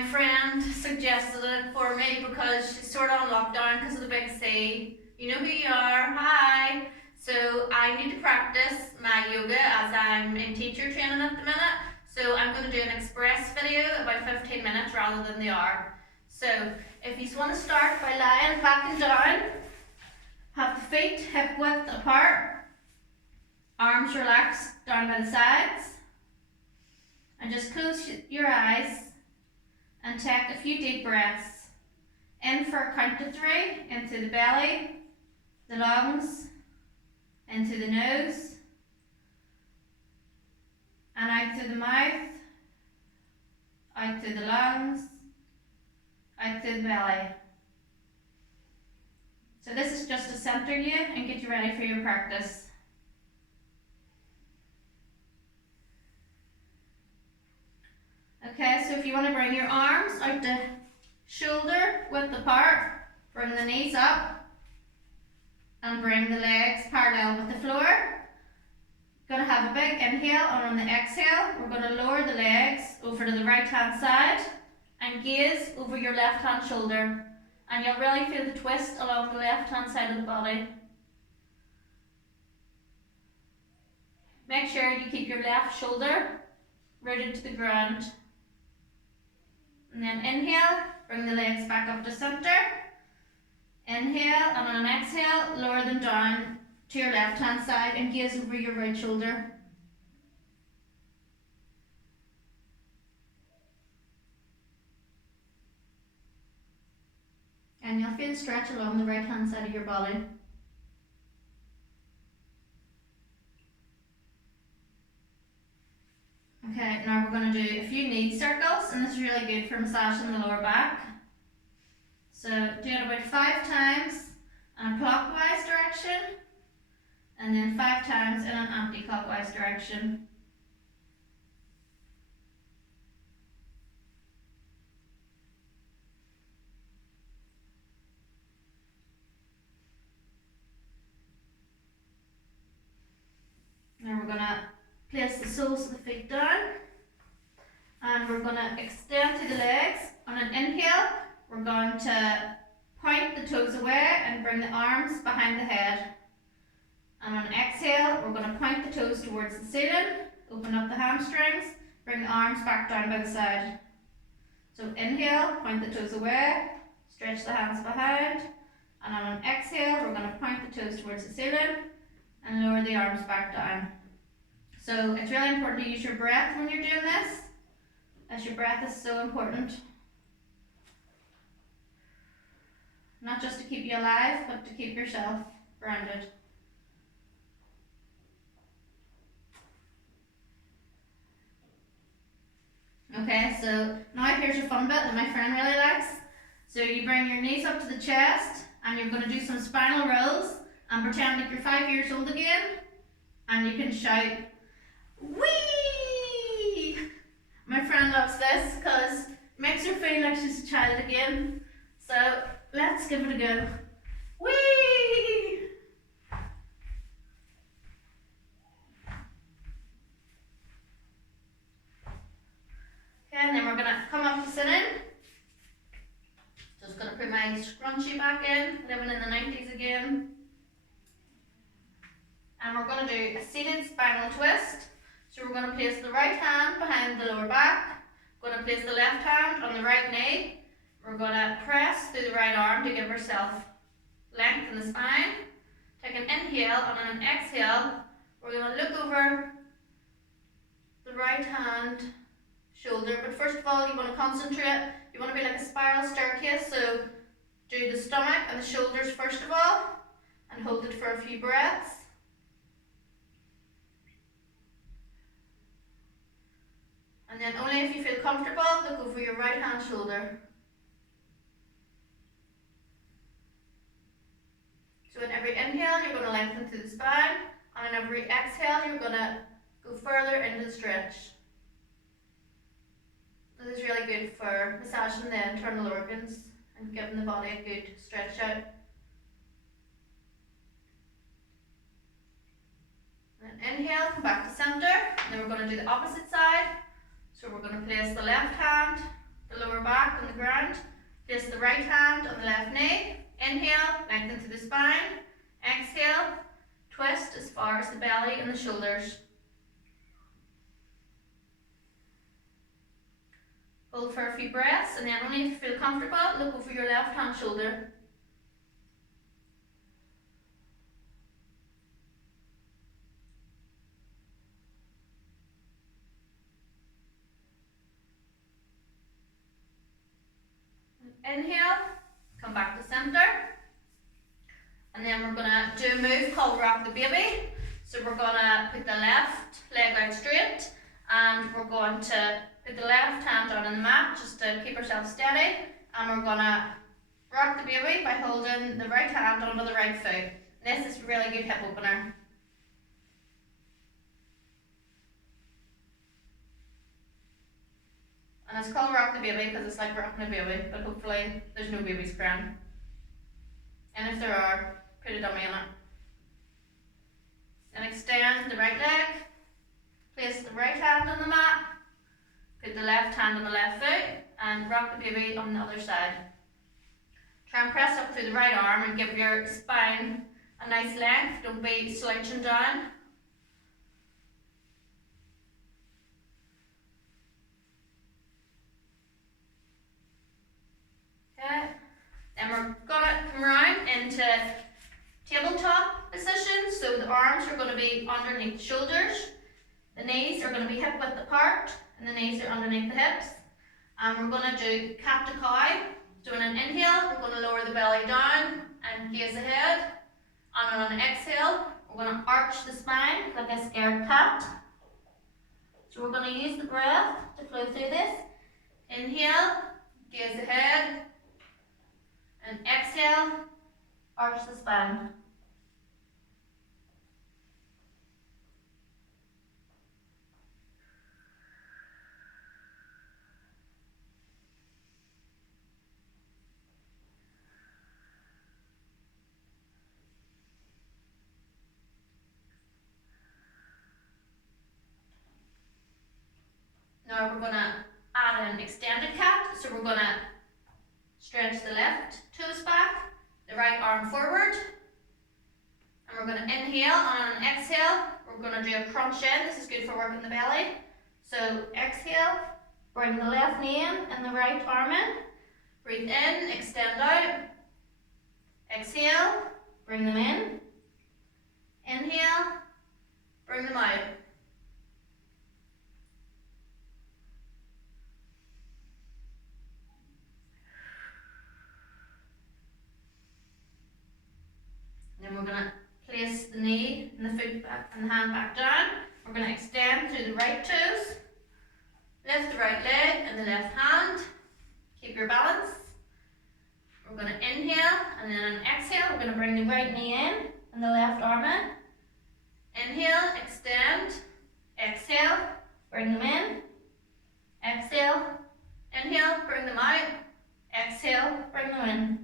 My friend suggested it for me because she's sort of on lockdown because of the big C. You know who you are. Hi. So I need to practice my yoga as I'm in teacher training at the minute. So I'm going to do an express video about 15 minutes rather than the hour. So if you want to start by lying back and down, have the feet hip width apart, arms relaxed down by the sides, and just close your eyes and take a few deep breaths. In for a count of 3, into the belly, the lungs, into the nose, and out through the mouth, out through the lungs, out through the belly. So this is just to center you and get you ready for your practice. Okay, so if you want to bring your arms out to shoulder width apart, bring the knees up and bring the legs parallel with the floor. Going to have a big inhale, and on the exhale we're going to lower the legs over to the right hand side and gaze over your left hand shoulder, and you'll really feel the twist along the left hand side of the body. Make sure you keep your left shoulder rooted to the ground. And then inhale, bring the legs back up to center. Inhale, and on an exhale, lower them down to your left hand side and gaze over your right shoulder. And you'll feel a stretch along the right hand side of your body. Okay, now we're going to do a few knee circles, and this is really good for massaging the lower back. So do it about 5 times in a clockwise direction, and then 5 times in an anti-clockwise direction. Now we're going to place the soles of the feet down, and we're going to extend to the legs. On an inhale, we're going to point the toes away and bring the arms behind the head. And on an exhale, we're going to point the toes towards the ceiling, open up the hamstrings, bring the arms back down by the side. So inhale, point the toes away, stretch the hands behind, and on an exhale, we're going to point the toes towards the ceiling and lower the arms back down. So it's really important to use your breath when you're doing this, as your breath is so important. Not just to keep you alive, but to keep yourself grounded. Okay, so now here's a fun bit that my friend really likes. So you bring your knees up to the chest, and you're going to do some spinal rolls and pretend like you're 5 years old again, and you can shout, "Wee!" My friend loves this because it makes her feel like she's a child again. So let's give it a go. Wee! Okay, and then we're going to come up to sit in. Just going to put my scrunchie back in, living in the 90s again. And we're going to do a seated spinal twist. So we're going to place the right hand behind the lower back. We're going to place the left hand on the right knee. We're going to press through the right arm to give ourselves length in the spine. Take an inhale, and on an exhale, we're going to look over the right hand shoulder. But first of all, you want to concentrate. You want to be like a spiral staircase. So do the stomach and the shoulders first of all, and hold it for a few breaths. And then only if you feel comfortable, look over your right hand shoulder. So in every inhale, you're going to lengthen through the spine, and in every exhale, you're going to go further into the stretch. This is really good for massaging the internal organs and giving the body a good stretch out. And inhale, come back to center, and then we're going to do the opposite side. So we're going to place the left hand the lower back on the ground. Place the right hand on the left knee. Inhale, lengthen through the spine. Exhale, twist as far as the belly and the shoulders. Hold for a few breaths, and then only if you feel comfortable, look over your left hand shoulder. Inhale, come back to center. And then we're gonna do a move called rock the baby. So we're gonna put the left leg out straight, and we're going to put the left hand down on the mat just to keep ourselves steady. And we're gonna rock the baby by holding the right hand onto the right foot. This is a really good hip opener. And it's called rock the baby because it's like rocking a baby, but hopefully there's no babies crying. And if there are, put a dummy in it. And extend the right leg. Place the right hand on the mat. Put the left hand on the left foot and rock the baby on the other side. Try and press up through the right arm and give your spine a nice length. Don't be slouching down. Okay, then we're gonna come around into tabletop position. So the arms are going to be underneath the shoulders. The knees are going to be hip width apart, and the knees are underneath the hips. And we're going to do cat to cow. So on an inhale, we're going to lower the belly down and gaze ahead. And on an exhale, we're going to arch the spine like a scared cat. So we're going to use the breath to flow through this. Inhale, gaze ahead. And exhale, arch the spine. Now we're going to add an extended cat. So we're going to stretch the left toes back, the right arm forward. And we're going to inhale, and on an exhale, we're going to do a crunch in. This is good for working the belly. So exhale, bring the left knee in and the right arm in. Breathe in, extend out. Exhale, bring them in. Inhale, bring them out. Then we're going to place the knee and the foot back and the hand back down. We're going to extend through the right toes. Lift the right leg and the left hand. Keep your balance. We're going to inhale, and then on exhale, we're going to bring the right knee in and the left arm in. Inhale, extend. Exhale, bring them in. Exhale, inhale, bring them out. Exhale, bring them in.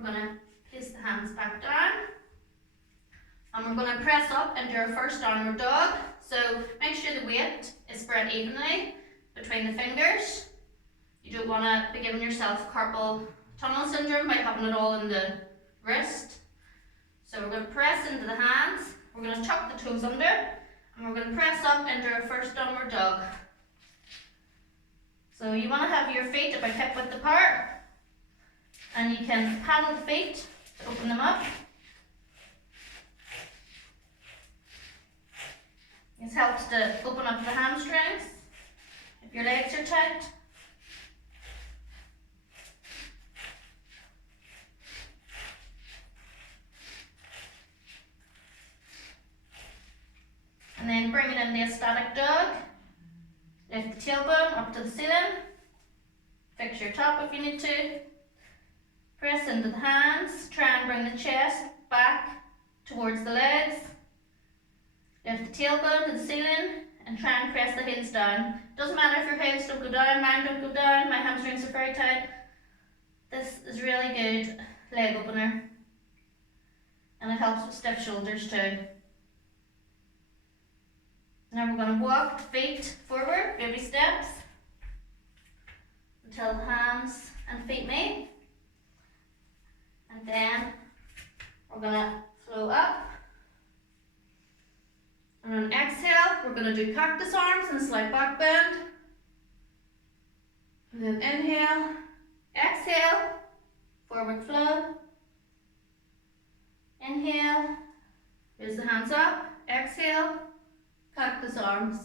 We're going to place the hands back down, and we're going to press up into our first downward dog. So make sure the weight is spread evenly between the fingers. You don't want to be giving yourself carpal tunnel syndrome by having it all in the wrist. So we're going to press into the hands, we're going to tuck the toes under, and we're going to press up into our first downward dog. So you want to have your feet about hip width apart. And you can paddle the feet to open them up. This helps to open up the hamstrings if your legs are tight. And then bring it into a static dog. Lift the tailbone up to the ceiling. Fix your top if you need to. Press into the hands, try and bring the chest back towards the legs. Lift the tailbone to the ceiling and try and press the heels down. Doesn't matter if your heels don't go down, mine don't go down, my hamstrings are very tight. This is really good leg opener, and it helps with stiff shoulders too. Now we're going to walk the feet forward, baby steps, until the hands and feet meet. And then we're going to flow up. And on exhale, we're going to do cactus arms and a slight back bend. And then inhale, exhale, forward flow. Inhale, raise the hands up, exhale, cactus arms.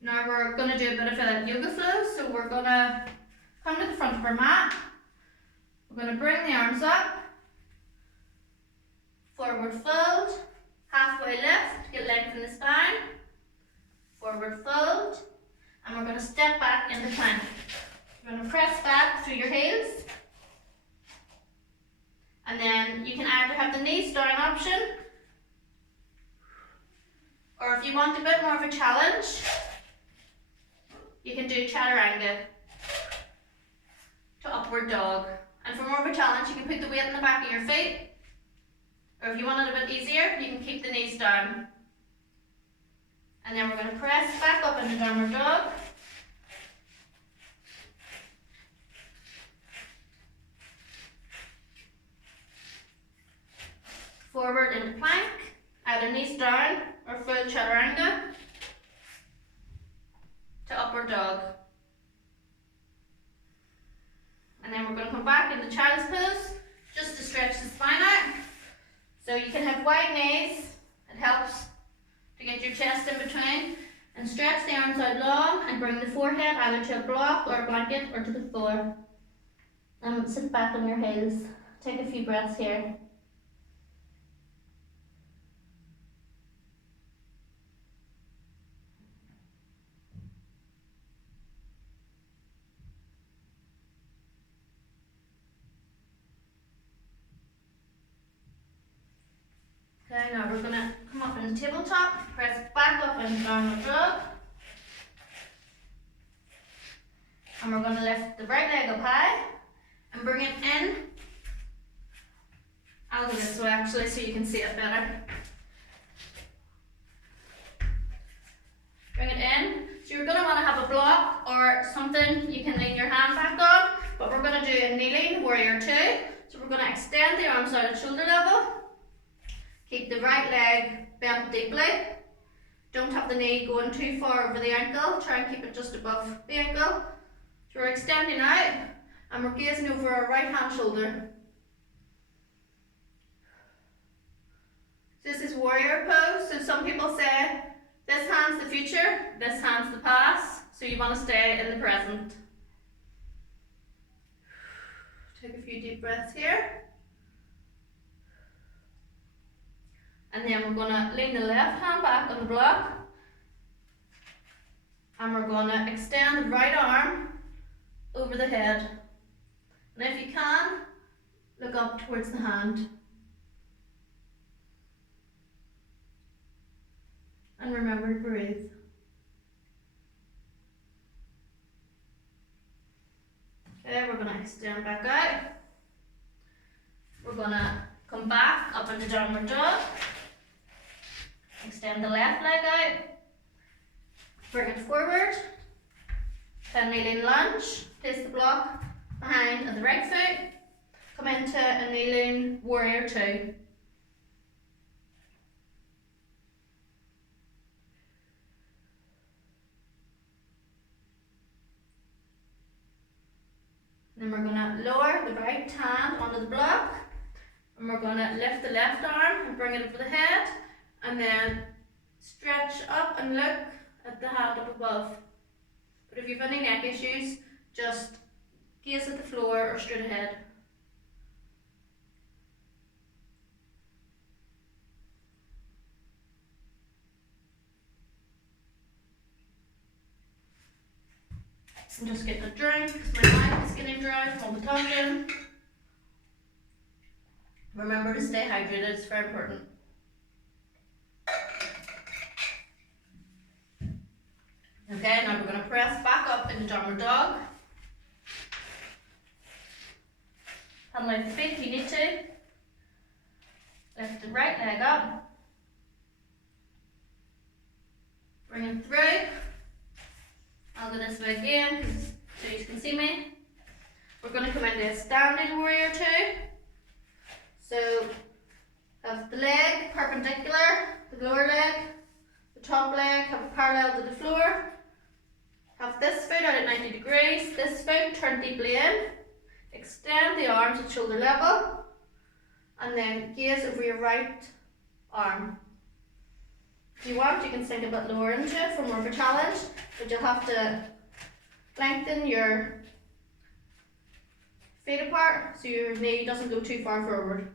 Now we're going to do a bit of a yoga flow, so we're going to come to the front of our mat. We're going to bring the arms up, forward fold, halfway lift, get length in the spine, forward fold, and we're going to step back into plank. You're going to press back through your heels, and then you can either have the knees down option, or if you want a bit more of a challenge, you can do chaturanga to upward dog. And for more of a challenge, you can put the weight in the back of your feet, or if you want it a bit easier, you can keep the knees down. And then we're going to press back up into downward dog. Forward into plank, either knees down or full chaturanga to upward dog. And then we're going to come back into child's pose just to stretch the spine out. So you can have wide knees, it helps to get your chest in between, and stretch the arms out long and bring the forehead either to a block or a blanket or to the floor. And sit back on your heels. Take a few breaths here. Okay, now we're going to come up in the tabletop, press back up into downward dog. And we're going to lift the right leg up high and bring it in. I'll go this way actually so you can see it better. Bring it in. So you're going to want to have a block or something you can lean your hand back on, but we're going to do a kneeling warrior 2. So we're going to extend the arms out at shoulder level. Keep the right leg bent deeply. Don't have the knee going too far over the ankle. Try and keep it just above the ankle. So we're extending out and we're gazing over our right hand shoulder. This is warrior pose. So some people say this hand's the future, this hand's the past. So you want to stay in the present. Take a few deep breaths here. And then we're going to lean the left hand back on the block. And we're going to extend the right arm over the head. And if you can, look up towards the hand. And remember to breathe. Okay, we're going to extend back out. We're going to come back up into downward dog. Extend the left leg out, bring it forward, then kneeling lunge, place the block behind the right foot, come into a kneeling warrior 2. Then we're going to lower the right hand onto the block, and we're going to lift the left arm and bring it over the head. And then stretch up and look at the hand up above. But if you have any neck issues, just gaze at the floor or straight ahead. I'm just getting a drink because my mouth is getting dry from all the talking. Remember to stay hydrated, it's very important. Okay, now we're going to press back up into downward dog. And lift the feet if you need to. Lift the right leg up. Bring it through. I'll go this way again so you can see me. We're going to come into a standing warrior two. So have the leg perpendicular, the lower leg, the top leg have it parallel to the floor. Have this foot out at 90 degrees, this foot turn deeply in. Extend the arms at shoulder level. And then gaze over your right arm. If you want, you can sink a bit lower into it for more of a challenge, but you'll have to lengthen your feet apart so your knee doesn't go too far forward.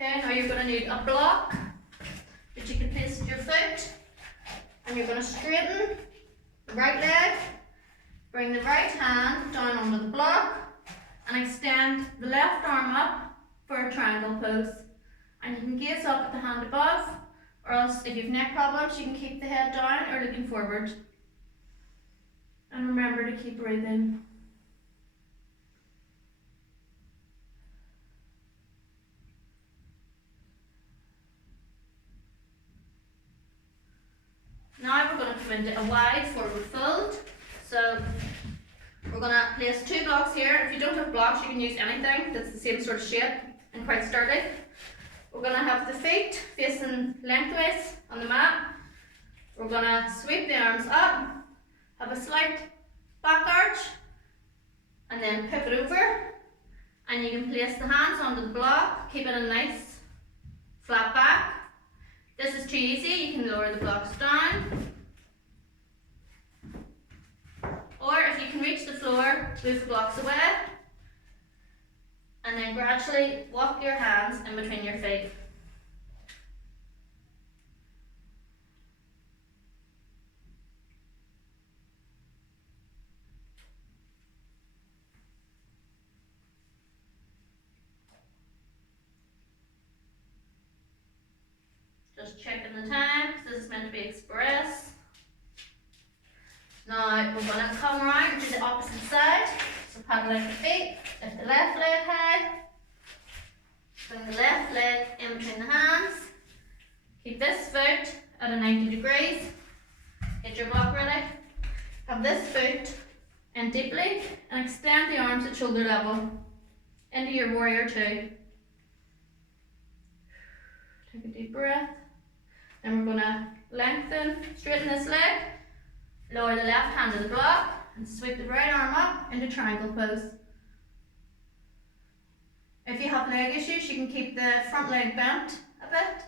Okay, now you're going to need a block that you can place at your foot, and you're going to straighten the right leg, bring the right hand down onto the block, and extend the left arm up for a triangle pose. And you can gaze up at the hand above, or else if you have neck problems, you can keep the head down or looking forward. And remember to keep breathing. Now we're going to come into a wide forward fold. So we're going to place two blocks here. If you don't have blocks, you can use anything that's the same sort of shape and quite sturdy. We're going to have the feet facing lengthways on the mat. We're going to sweep the arms up, have a slight back arch, and then pivot over. And you can place the hands onto the block, keep it a nice flat back. This is too easy, you can lower the blocks down. Or if you can reach the floor, move the blocks away. And then gradually walk your hands in between your feet. Just checking the time, because this is meant to be express. Now we're going to come around to the opposite side. So paddle out the feet, lift the left leg high. Bring the left leg in between the hands. Keep this foot at a 90 degrees. Get your block ready. Have this foot in deeply and extend the arms at shoulder level into your warrior two. Take a deep breath. Then we're going to lengthen, straighten this leg, lower the left hand to the block, and sweep the right arm up into triangle pose. If you have leg issues, you can keep the front leg bent a bit,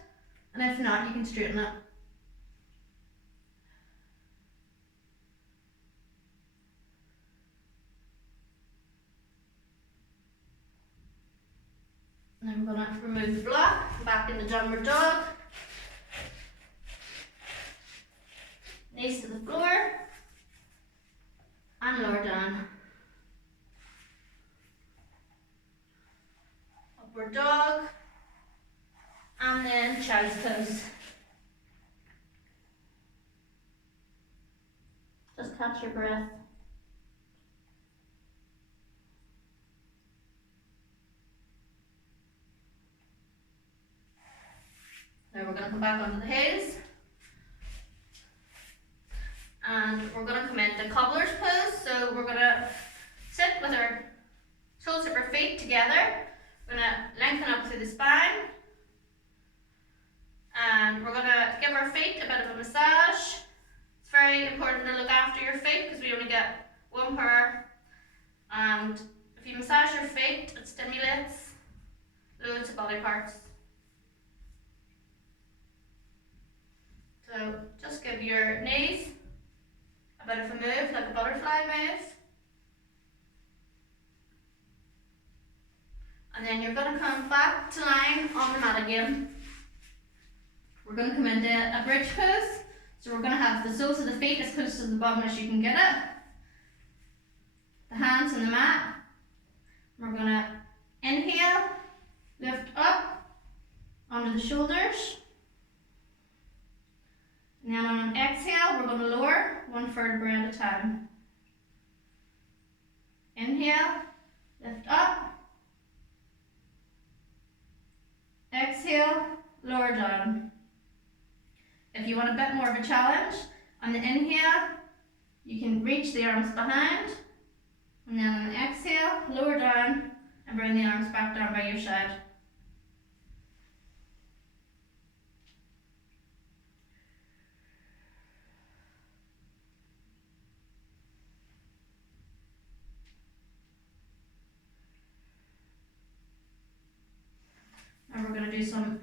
and if not, you can straighten it. And then we're going to remove the block, back into downward dog. Knees to the floor, and lower down. Upward dog, and then child's pose. Just catch your breath. Now we're going to come back onto the heels. And we're going to come into cobbler's pose. So we're going to sit with our toes of our feet together. We're going to lengthen up through the spine. And we're going to give our feet a bit of a massage. It's very important to look after your feet because we only get one pair. And if you massage your feet, it stimulates loads of body parts. So just give your knees a bit of a move, like a butterfly move. And then you're going to come back to lying on the mat again. We're going to come into a bridge pose. So we're going to have the soles of the feet as close to the bottom as you can get it. the hands on the mat. We're gonna inhale, lift up onto the shoulders. And then on an exhale, we're gonna lower one vertebra at a time. Inhale, lift up. Exhale, lower down. If you want a bit more of a challenge, on the inhale, you can reach the arms behind. And then on the exhale, lower down and bring the arms back down by your side. Now we're going to do some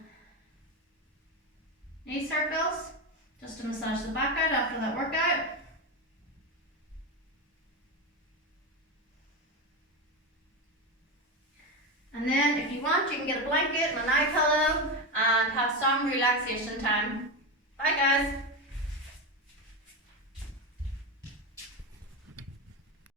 knee circles, just to massage the back out after that workout. And then if you want, you can get a blanket and an eye pillow and have some relaxation time. Bye guys.